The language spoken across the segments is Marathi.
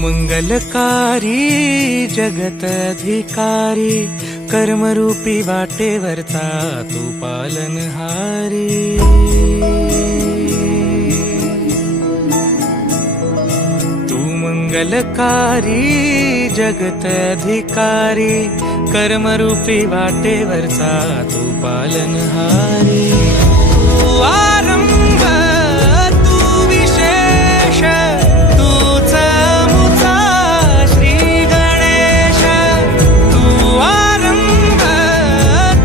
मंगलकारी जगत अधिकारी, कर्मरूपी वाटेवरचा तू पालनहारी। तू मंगलकारी जगत अधिकारी, कर्मरूपी वाटेवरचा तू पालनहारी। तू आरंभ तू विशेष, तूच मुचा श्री गणेश। तू आरंभ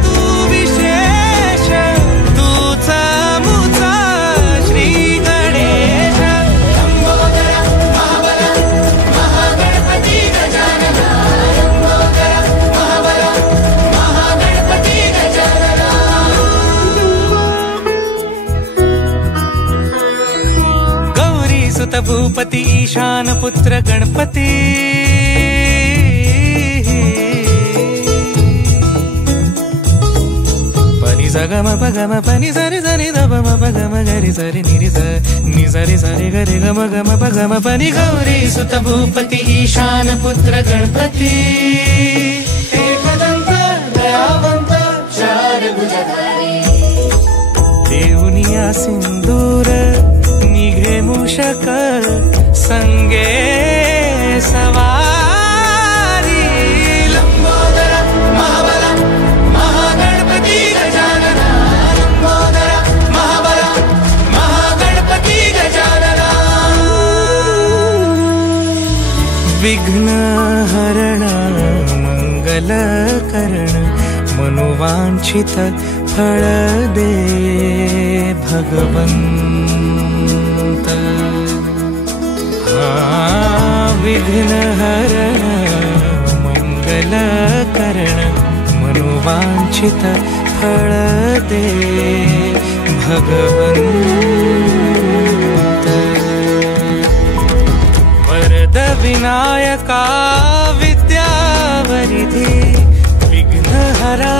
तू विशेष, तूच मुचा श्री गणेश। लंबोदर महाबल महागणपती गजानना, लंबोदर महाबल महागणपती गजानना। गौरी सुत भूपती ईशान पुत्र गणपती, पनि सगम पगम पनि सरि सरि दम पगम गरि सरि निरि स नि सरि सरि गरि गम गम पगम पनि। गौरी सुत भूपती ईशान पुत्र गणपती, एकदंत दयावंत चार भुजधारी। देऊनिया सिंदूर निघे मूषक, संगे सवारी। लंबोदर महाबल महागणपती गजानना, लंबोदर महाबल महागणपती गजानना। विघ्न हरण मंगल करण, मनोवांछित फळ दे भगवंत। विघ्न हरण मंगल करण, मनोवांछित फळ दे भगवंत। वरद विनायका विद्यावरिधि, विघ्न हरा